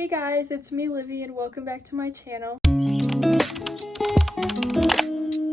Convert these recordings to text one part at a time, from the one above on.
Hey guys, it's me Livy and welcome back to my channel.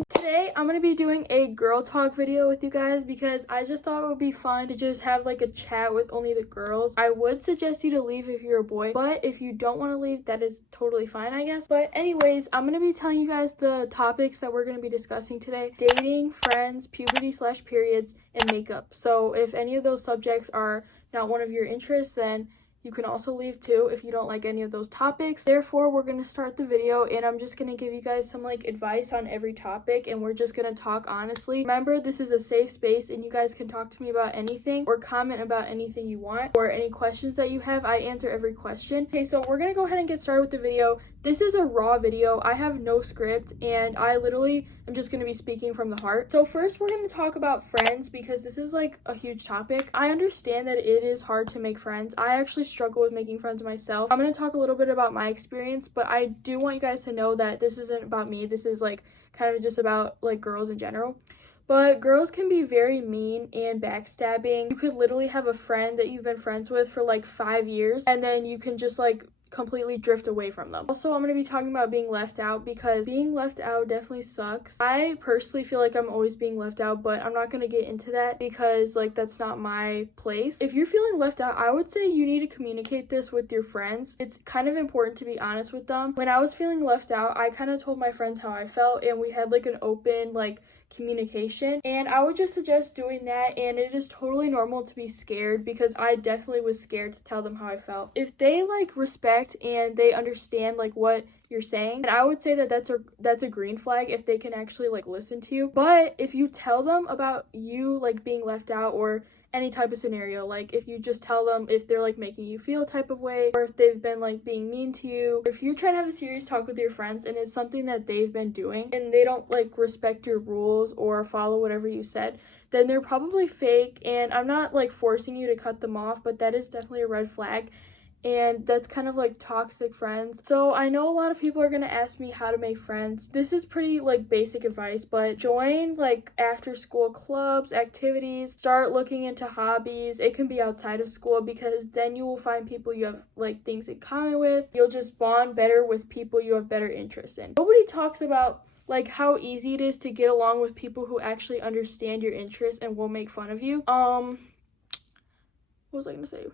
Today I'm going to be doing a girl talk video with you guys because I just thought it would be fun to just have like a chat with only the girls. I would suggest you to leave if you're a boy, but if you don't want to leave, that is totally fine, I guess. But anyways, I'm going to be telling you guys the topics that we're going to be discussing today: dating, friends, puberty/periods, and makeup. So if any of those subjects are not one of your interests, then you can also leave too if you don't like any of those topics. Therefore, we're going to start the video and I'm just going to give you guys some advice on every topic and we're just going to talk honestly. Remember, this is a safe space and you guys can talk to me about anything or comment about anything you want, or any questions that you have. I answer every question. Okay, so we're going to go ahead and get started with the video. This is a raw video. I have no script and I literally am just going to be speaking from the heart. So first we're going to talk about friends because this is a huge topic. I understand that it is hard to make friends. I actually struggle with making friends myself. I'm going to talk a little bit about my experience, but I do want you guys to know that this isn't about me. This is kind of just about girls in general. But girls can be very mean and backstabbing. You could literally have a friend that you've been friends with for 5 years and then you can just completely drift away from them. Also, I'm going to be talking about being left out because being left out definitely sucks. I personally feel like I'm always being left out, but I'm not going to get into that because that's not my place. If you're feeling left out, I would say you need to communicate this with your friends. It's kind of important to be honest with them. When I was feeling left out, I kind of told my friends how I felt and we had an open communication, and I would just suggest doing that. And it is totally normal to be scared because I definitely was scared to tell them how I felt. If they respect and they understand what you're saying, and I would say that that's a green flag if they can actually listen to you. But if you tell them about you being left out or any type of scenario, if you just tell them if they're making you feel a type of way, or if they've been being mean to you, if you're trying to have a serious talk with your friends and it's something that they've been doing and they don't respect your rules or follow whatever you said, then they're probably fake. And I'm not forcing you to cut them off, but that is definitely a red flag. And that's kind of toxic friends. So I know a lot of people are gonna ask me how to make friends. This is pretty basic advice, but join after school clubs, activities, start looking into hobbies. It can be outside of school because then you will find people you have things in common with. You'll just bond better with people you have better interests in. Nobody talks about how easy it is to get along with people who actually understand your interests and won't make fun of you. What was I gonna say?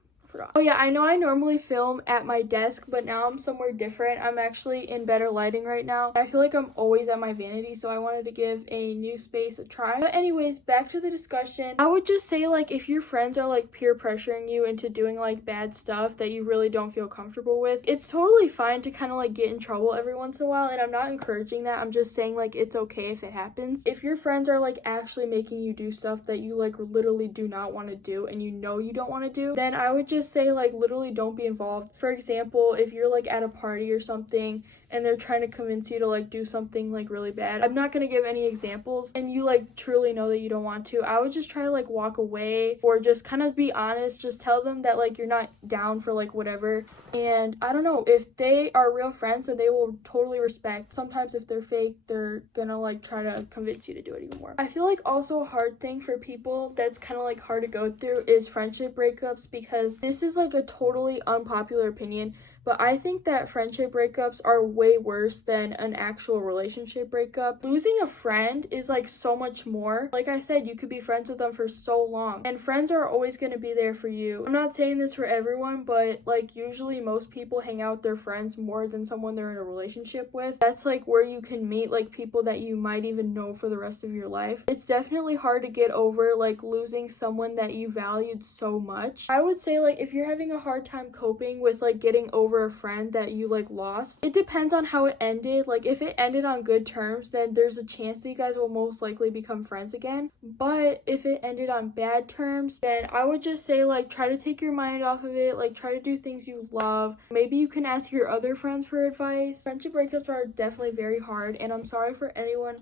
Oh yeah, I know I normally film at my desk, but now I'm somewhere different. I'm actually in better lighting right now. I feel like I'm always at my vanity, so I wanted to give a new space a try. But anyways, back to the discussion. I would just say if your friends are peer pressuring you into doing bad stuff that you really don't feel comfortable with, it's totally fine to kind of get in trouble every once in a while, and I'm not encouraging that. I'm just saying it's okay if it happens. If your friends are actually making you do stuff that you literally do not want to do and you know you don't want to do, then I would just say literally don't be involved. For example, if you're at a party or something and they're trying to convince you to do something really bad, I'm not going to give any examples, and you truly know that you don't want to, I would just try to walk away or just kind of be honest. Just tell them that you're not down for whatever. And I don't know, if they are real friends, then they will totally respect. Sometimes if they're fake, they're gonna try to convince you to do it even more. I feel also a hard thing for people that's kind of hard to go through is friendship breakups, because this is a totally unpopular opinion, but I think that friendship breakups are way worse than an actual relationship breakup. Losing a friend is so much more. Like I said, you could be friends with them for so long, and friends are always going to be there for you. I'm not saying this for everyone, but usually most people hang out with their friends more than someone they're in a relationship with. That's where you can meet people that you might even know for the rest of your life. It's definitely hard to get over losing someone that you valued so much. I would say if you're having a hard time coping with getting over a friend that you lost, it depends on how it ended. If it ended on good terms, then there's a chance that you guys will most likely become friends again. But if it ended on bad terms, then I would just say try to take your mind off of it. Try to do things you love. Maybe you can ask your other friends for advice. Friendship breakups are definitely very hard, and I'm sorry for anyone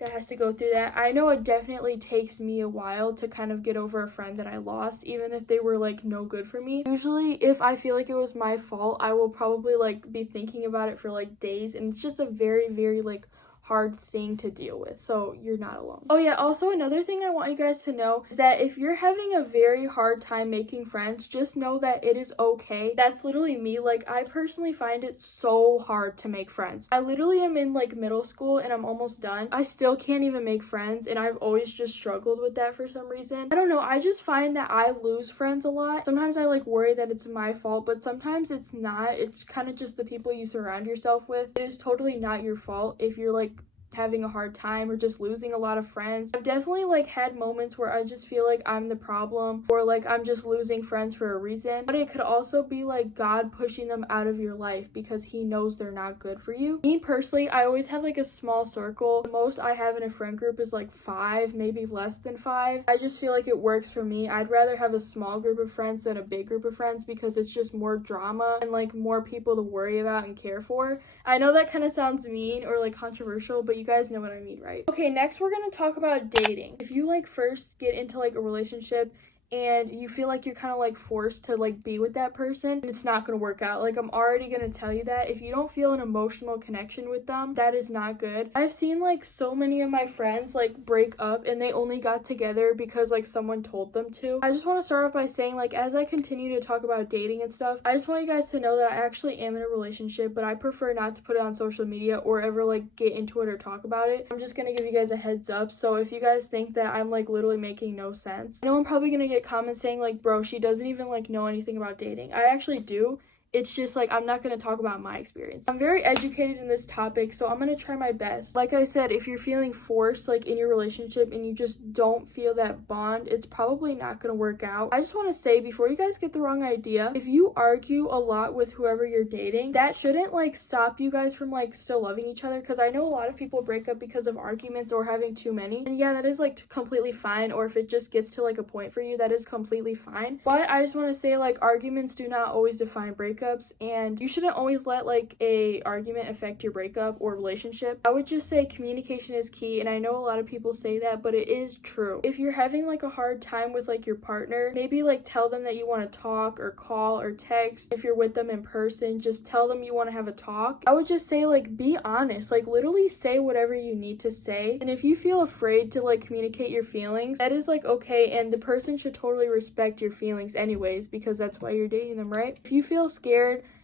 that has to go through that. I know it definitely takes me a while to kind of get over a friend that I lost, even if they were no good for me. Usually if I feel it was my fault, I will probably be thinking about it for days, and it's just a very, very hard thing to deal with, so you're not alone. Oh yeah, also another thing I want you guys to know is that if you're having a very hard time making friends, just know that it is okay. That's literally me. Like, I personally find it so hard to make friends. I literally am in like middle school and I'm almost done. I still can't even make friends, and I've always just struggled with that for some reason. I don't know, I just find that I lose friends a lot. Sometimes I like worry that it's my fault, but sometimes it's not. It's kind of just the people you surround yourself with. It is totally not your fault if you're like having a hard time or just losing a lot of friends. I've definitely like had moments where I just feel like I'm the problem, or like I'm just losing friends for a reason, but it could also be like God pushing them out of your life because he knows they're not good for you. Me personally, I always have like a small circle. The most I have in a friend group is like 5, maybe less than 5. I just feel like it works for me. I'd rather have a small group of friends than a big group of friends because it's just more drama and like more people to worry about and care for. I know that kind of sounds mean or like controversial, but you guys know what I mean, right? Okay, next we're gonna talk about dating. If you like first get into like a relationship and you feel like you're kind of like forced to like be with that person, it's not gonna work out. Like, I'm already gonna tell you that if you don't feel an emotional connection with them, that is not good. I've seen like so many of my friends like break up and they only got together because like someone told them to. I just want to start off by saying, like, as I continue to talk about dating and stuff, I just want you guys to know that I actually am in a relationship, but I prefer not to put it on social media or ever like get into it or talk about it. I'm just gonna give you guys a heads up, so if you guys think that I'm like literally making no sense, I know I'm probably gonna get comments saying like, bro, she doesn't even like know anything about dating. I actually do. It's just like I'm not going to talk about my experience. I'm very educated in this topic, so I'm going to try my best. Like I said, if you're feeling forced like in your relationship and you just don't feel that bond, it's probably not going to work out. I just want to say, before you guys get the wrong idea, if you argue a lot with whoever you're dating, that shouldn't like stop you guys from like still loving each other, because I know a lot of people break up because of arguments or having too many, and yeah, that is like completely fine. Or if it just gets to like a point for you, that is completely fine. But I just want to say, like, arguments do not always define breakups, and you shouldn't always let like a argument affect your breakup or relationship. I would just say communication is key, and I know a lot of people say that, but it is true. If you're having like a hard time with like your partner, maybe like tell them that you want to talk or call or text. If you're with them in person, just tell them you want to have a talk. I would just say, like, be honest, like literally say whatever you need to say. And if you feel afraid to like communicate your feelings, that is like okay, and the person should totally respect your feelings anyways, because that's why you're dating them, right? If you feel scared,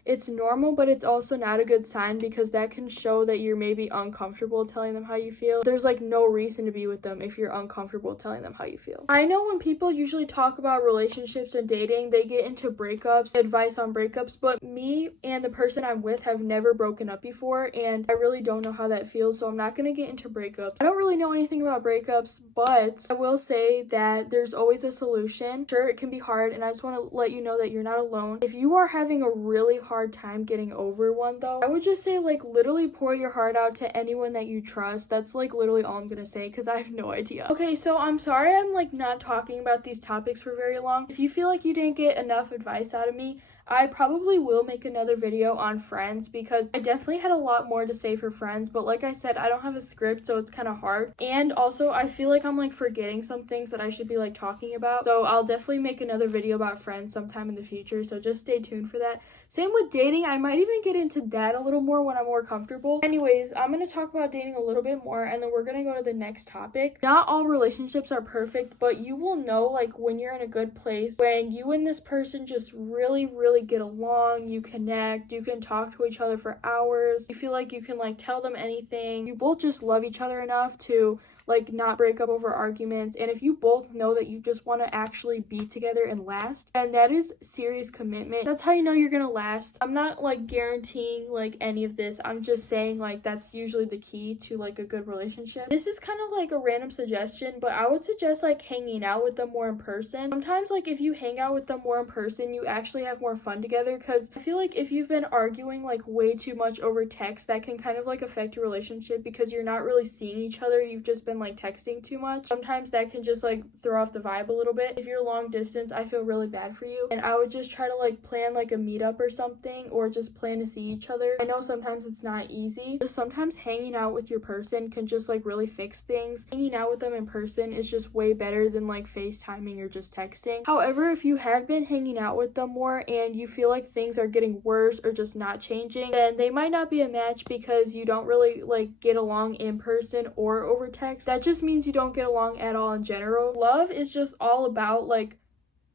it's normal, but it's also not a good sign, because that can show that you're maybe uncomfortable telling them how you feel. There's like no reason to be with them if you're uncomfortable telling them how you feel. I know when people usually talk about relationships and dating, they get into breakups, advice on breakups, but me and the person I'm with have never broken up before, and I really don't know how that feels, so I'm not gonna get into breakups. I don't really know anything about breakups, but I will say that there's always a solution. Sure, it can be hard, and I just want to let you know that you're not alone. If you are having a really hard time getting over one, though, I would just say, like, literally pour your heart out to anyone that you trust. That's like literally all I'm gonna say, because I have no idea. Okay, so I'm sorry I'm like not talking about these topics for very long. If you feel like you didn't get enough advice out of me, I probably will make another video on friends, because I definitely had a lot more to say for friends, but like I said, I don't have a script, so it's kind of hard. And also, I feel like I'm like forgetting some things that I should be like talking about, so I'll definitely make another video about friends sometime in the future, so just stay tuned for that. Same with dating. I might even get into that a little more when I'm more comfortable. Anyways, I'm going to talk about dating a little bit more, and then we're going to go to the next topic. Not all relationships are perfect, but you will know like when you're in a good place, when you and this person just really get along, you connect, you can talk to each other for hours, you feel like you can like tell them anything, you both just love each other enough to like not break up over arguments, and if you both know that you just want to actually be together and last, and that is serious commitment. That's how you know you're gonna last. I'm not like guaranteeing like any of this, I'm just saying like that's usually the key to like a good relationship. This is kind of like a random suggestion, but I would suggest like hanging out with them more in person. Sometimes like if you hang out with them more in person, you actually have more fun together, because I feel like if you've been arguing like way too much over text, that can kind of like affect your relationship, because you're not really seeing each other, you've just been been like texting too much. Sometimes that can just like throw off the vibe a little bit. If you're long distance, I feel really bad for you, and I would just try to like plan like a meetup or something, or just plan to see each other. I know sometimes it's not easy, just sometimes hanging out with your person can just like really fix things. Hanging out with them in person is just way better than like FaceTiming or just texting. However, if you have been hanging out with them more and you feel like things are getting worse or just not changing, then they might not be a match because you don't really like get along in person or over text. That just means you don't get along at all in general. Love is just all about like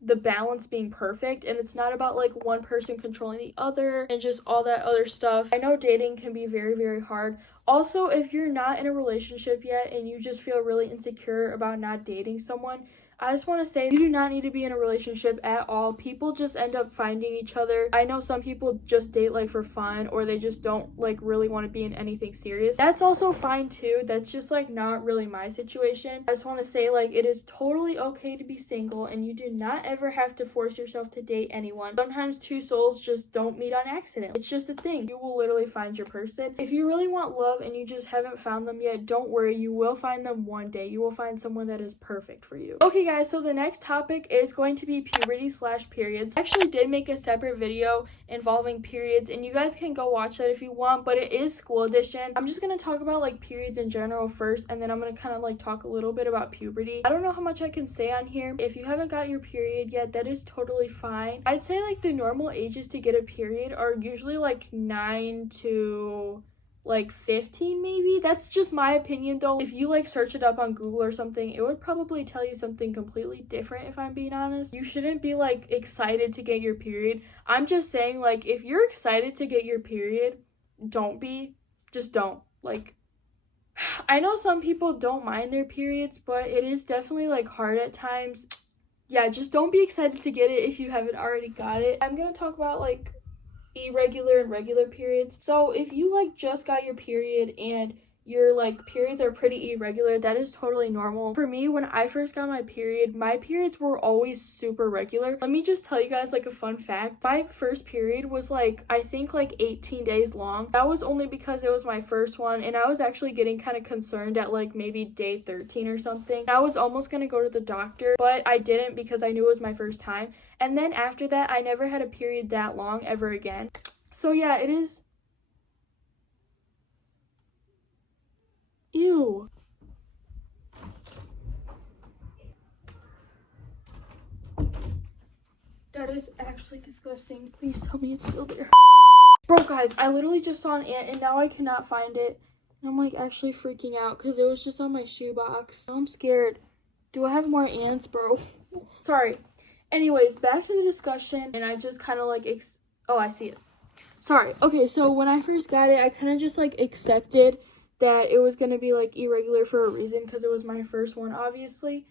the balance being perfect, and it's not about like one person controlling the other and just all that other stuff. I know dating can be very, very hard. Also, if you're not in a relationship yet and you just feel really insecure about not dating someone, I just want to say you do not need to be in a relationship at all. People just end up finding each other. I know some people just date like for fun, or they just don't like really want to be in anything serious. That's also fine too. That's just like not really my situation. I just want to say like it is totally okay to be single, and you do not ever have to force yourself to date anyone. Sometimes two souls just don't meet on accident. It's just a thing. You will literally find your person. If you really want love and you just haven't found them yet, don't worry. You will find them one day. You will find someone that is perfect for you. Okay guys, so the next topic is going to be puberty/periods. I actually did make a separate video involving periods, and you guys can go watch that if you want, but it is school edition. I'm just going to talk about like periods in general first, and then I'm going to kind of like talk a little bit about puberty. I don't know how much I can say on here. If you haven't got your period yet, that is totally fine. I'd say like the normal ages to get a period are usually like 9 to like 15 maybe. That's just my opinion though. If you like search it up on Google or something, it would probably tell you something completely different, if I'm being honest. You shouldn't be like excited to get your period. I'm just saying like if you're excited to get your period, don't be. Just don't. Like, I know some people don't mind their periods, but it is definitely like hard at times. Yeah, just don't be excited to get it if you haven't already got it. I'm gonna talk about like irregular and regular periods. So if you like just got your period and your like periods are pretty irregular, that is totally normal. For me, when I first got my periods were always super regular. Let me just tell you guys like a fun fact. My first period was like, I think like 18 days long. That was only because it was my first one, and I was actually getting kind of concerned at like maybe day 13 or something. I was almost gonna go to the doctor, but I didn't because I knew it was my first time. And then after that, I never had a period that long ever again. So yeah, it is. Ew. That is actually disgusting. Please tell me it's still there. Bro, guys, I literally just saw an ant and now I cannot find it. And I'm like actually freaking out because it was just on my shoebox. I'm scared. Do I have more ants, bro? Sorry. Anyways, back to the discussion, and I just kind of like, oh, I see it. Sorry. Okay, so when I first got it, I kind of just like accepted that it was going to be like irregular for a reason because it was my first one, obviously.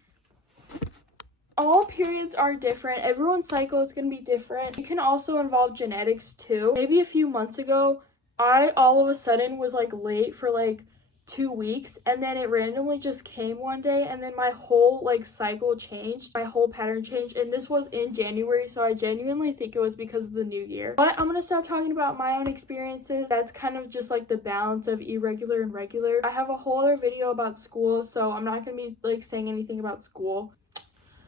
All periods are different. Everyone's cycle is going to be different. It can also involve genetics too. Maybe a few months ago, I all of a sudden was like late for like 2 weeks, and then it randomly just came one day, and then my whole like cycle changed, my whole pattern changed, and this was in January, so I genuinely think it was because of the new year. But I'm gonna stop talking about my own experiences. That's kind of just like the balance of irregular and regular. I have a whole other video about school, so I'm not gonna be like saying anything about school.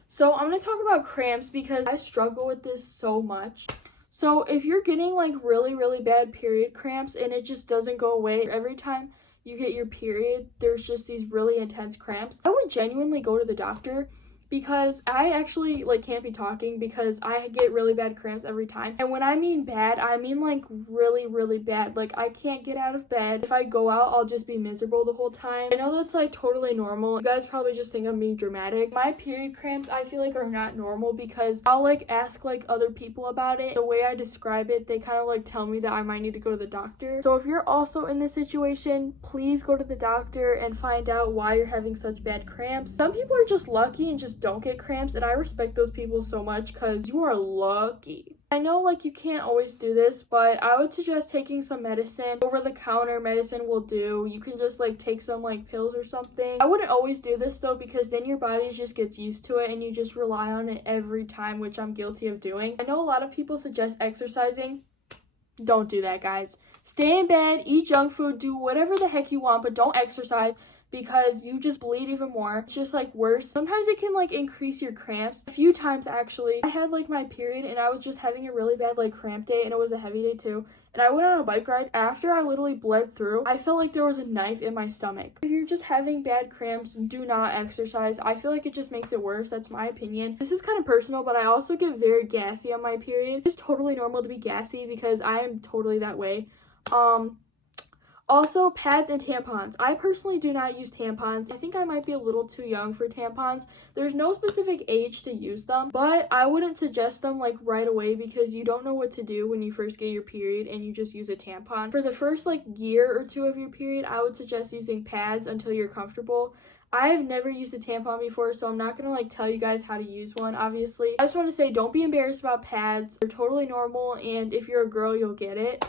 So I'm gonna talk about cramps because I struggle with this so much. So if you're getting like really, really bad period cramps and it just doesn't go away, every time you get your period, there's just these really intense cramps, I would genuinely go to the doctor, because I actually like can't be talking because I get really bad cramps every time. And when I mean bad, I mean like really, really bad. Like I can't get out of bed. If I go out, I'll just be miserable the whole time. I know that's like totally normal. You guys probably just think I'm being dramatic. My period cramps, I feel like, are not normal because I'll like ask like other people about it. The way I describe it, they kind of like tell me that I might need to go to the doctor. So if you're also in this situation, please go to the doctor and find out why you're having such bad cramps. Some people are just lucky and just don't get cramps, and I respect those people so much because you are lucky. I know like you can't always do this, but I would suggest taking some medicine. Over-the-counter medicine will do. You can just like take some like pills or something. I wouldn't always do this though, because then your body just gets used to it and you just rely on it every time, which I'm guilty of doing. I know a lot of people suggest exercising. Don't do that, guys. Stay in bed, eat junk food, do whatever the heck you want, but don't exercise. because you just bleed even more. It's just like worse. Sometimes it can like increase your cramps. A few times actually, I had like my period and I was just having a really bad like cramp day, and it was a heavy day too. And I went on a bike ride. After I literally bled through, I felt like there was a knife in my stomach. If you're just having bad cramps, do not exercise. I feel like it just makes it worse. That's my opinion. This is kind of personal, but I also get very gassy on my period. It's totally normal to be gassy because I am totally that way. Also, pads and tampons. I personally do not use tampons. I think I might be a little too young for tampons. There's no specific age to use them, but I wouldn't suggest them like right away because you don't know what to do when you first get your period and you just use a tampon. For the first like year or two of your period, I would suggest using pads until you're comfortable. I have never used a tampon before, so I'm not gonna like tell you guys how to use one, obviously. I just want to say, don't be embarrassed about pads. They're totally normal, and if you're a girl, you'll get it.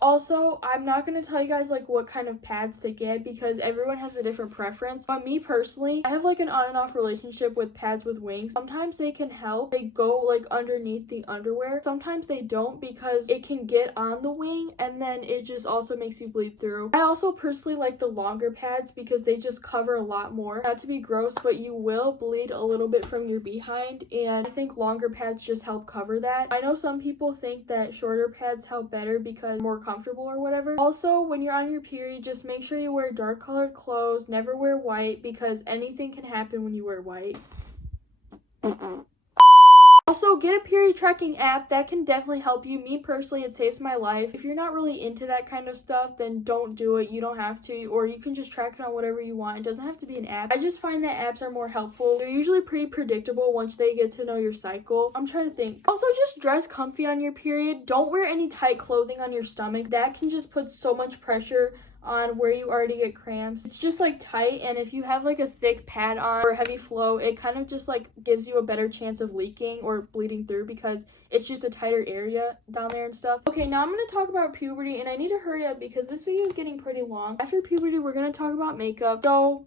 Also, I'm not going to tell you guys like what kind of pads to get because everyone has a different preference. But me personally, I have like an on and off relationship with pads with wings. Sometimes they can help. They go like underneath the underwear. Sometimes they don't because it can get on the wing and then it just also makes you bleed through. I also personally like the longer pads because they just cover a lot more. Not to be gross, but you will bleed a little bit from your behind, and I think longer pads just help cover that. I know some people think that shorter pads help better because more comfortable or whatever. Also, when you're on your period, just make sure you wear dark colored clothes. Never wear white because anything can happen when you wear white. Also, get a period tracking app. That can definitely help you. Me personally, it saves my life. If you're not really into that kind of stuff, then don't do it. You don't have to, or you can just track it on whatever you want. It doesn't have to be an app. I just find that apps are more helpful. They're usually pretty predictable once they get to know your cycle. I'm trying to think. Also, just dress comfy on your period. Don't wear any tight clothing on your stomach. That can just put so much pressure on where you already get cramps. It's just like tight, and if you have like a thick pad on or heavy flow, it kind of just like gives you a better chance of leaking or bleeding through because it's just a tighter area down there and stuff. Okay, now I'm going to talk about puberty, and I need to hurry up because this video is getting pretty long. After puberty, we're going to talk about makeup. So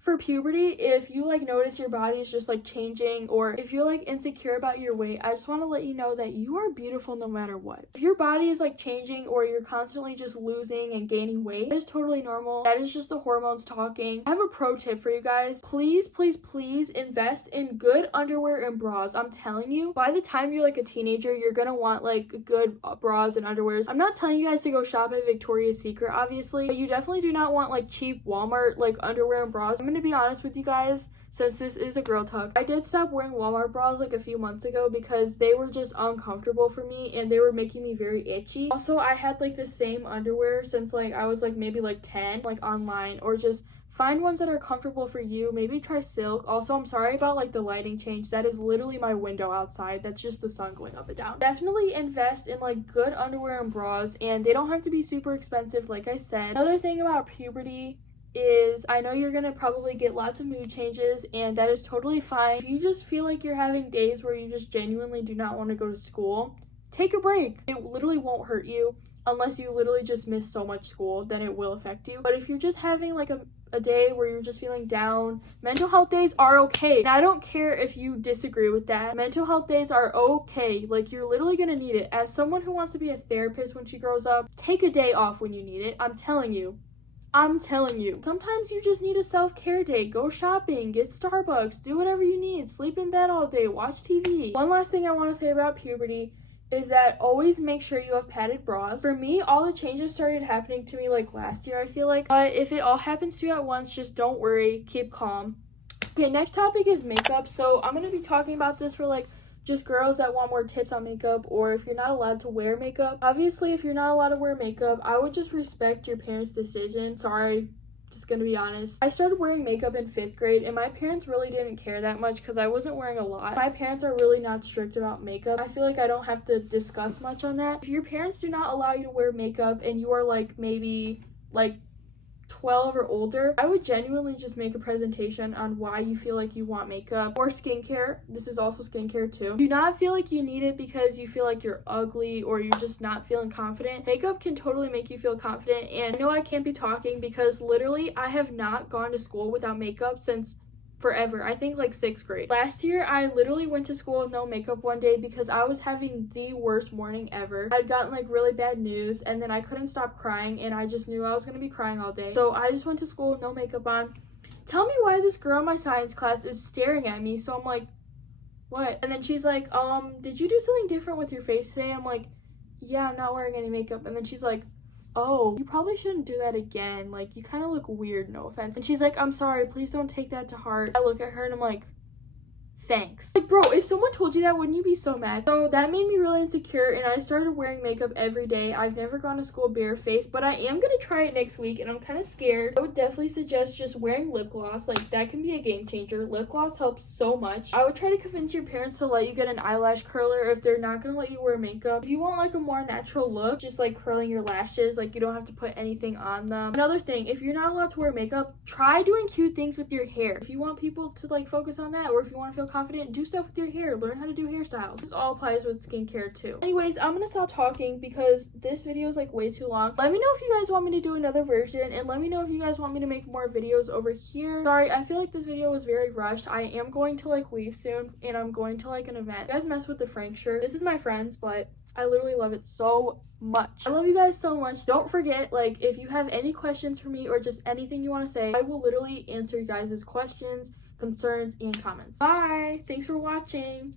for puberty, if you like notice your body is just like changing, or if you're like insecure about your weight, I just want to let you know that you are beautiful no matter what. If your body is like changing or you're constantly just losing and gaining weight, that is totally normal. That is just the hormones talking. I have a pro tip for you guys. Please, please, please invest in good underwear and bras. I'm telling you, by the time you're like a teenager, you're gonna want like good bras and underwears. I'm not telling you guys to go shop at Victoria's Secret, obviously, but you definitely do not want like cheap Walmart like underwear and bras. I'm gonna be honest with you guys, since this is a girl talk. I did stop wearing Walmart bras like a few months ago because they were just uncomfortable for me and they were making me very itchy. Also, I had like the same underwear since like I was like maybe like 10, like online, or just find ones that are comfortable for you. Maybe try silk. Also, I'm sorry about like the lighting change. That is literally my window outside. That's just the sun going up and down. Definitely invest in like good underwear and bras, and they don't have to be super expensive like I said. Another thing about puberty is I know you're gonna probably get lots of mood changes, and that is totally fine. If you just feel like you're having days where you just genuinely do not want to go to school, take a break. It literally won't hurt you unless you literally just miss so much school, then it will affect you. But if you're just having like a day where you're just feeling down, mental health days are okay. And I don't care if you disagree with that. Mental health days are okay. Like, you're literally gonna need it. As someone who wants to be a therapist when she grows up, take a day off when you need it. I'm telling you. Sometimes you just need a self-care day. Go shopping, get Starbucks, do whatever you need, sleep in bed all day, watch TV. One last thing I want to say about puberty is that always make sure you have padded bras. For me, all the changes started happening to me like last year, I feel like. But if it all happens to you at once, just don't worry, keep calm. Okay, next topic is makeup. So I'm going to be talking about this for like just girls that want more tips on makeup, or if you're not allowed to wear makeup. Obviously, if you're not allowed to wear makeup, I would just respect your parents' decision. Sorry, just gonna be honest. I started wearing makeup in 5th grade, and my parents really didn't care that much because I wasn't wearing a lot. My parents are really not strict about makeup. I feel like I don't have to discuss much on that. If your parents do not allow you to wear makeup and you are like maybe like 12 or older, I would genuinely just make a presentation on why you feel like you want makeup or skincare. This is also skincare too. Do not feel like you need it because you feel like you're ugly or you're just not feeling confident. Makeup can totally make you feel confident, and I know I can't be talking because literally I have not gone to school without makeup since forever. I think like 6th grade. Last year, I literally went to school with no makeup one day because I was having the worst morning ever. I'd gotten like really bad news and then I couldn't stop crying and I just knew I was gonna be crying all day. So I just went to school with no makeup on. Tell me why this girl in my science class is staring at me. So I'm like, what? And then she's like, did you do something different with your face today? I'm like, yeah, I'm not wearing any makeup. And then she's like, oh, you probably shouldn't do that again. Like, you kind of look weird, no offense. And she's like, I'm sorry, please don't take that to heart. I look at her and I'm like, thanks. Like, bro, if someone told you that, wouldn't you be so mad? So that made me really insecure and I started wearing makeup every day. I've never gone to school barefaced, but I am gonna try it next week and I'm kind of scared. I would definitely suggest just wearing lip gloss. Like, that can be a game changer. Lip gloss helps so much. I would try to convince your parents to let you get an eyelash curler if they're not gonna let you wear makeup. If you want like a more natural look, just like curling your lashes, like you don't have to put anything on them. Another thing, if you're not allowed to wear makeup, try doing cute things with your hair. If you want people to like focus on that, or if you want to feel confident, do stuff with your hair. Learn how to do hairstyles. This all applies with skincare too. Anyways, I'm gonna stop talking because this video is like way too long. Let me know if you guys want me to do another version and let me know if you guys want me to make more videos over here. Sorry, I feel like this video was very rushed. I am going to like leave soon and I'm going to like an event. You guys mess with the Frank shirt. This is my friend's, but I literally love it so much. I love you guys so much. Don't forget, like, if you have any questions for me or just anything you want to say, I will literally answer you guys' questions, concerns, and comments. Bye! Thanks for watching!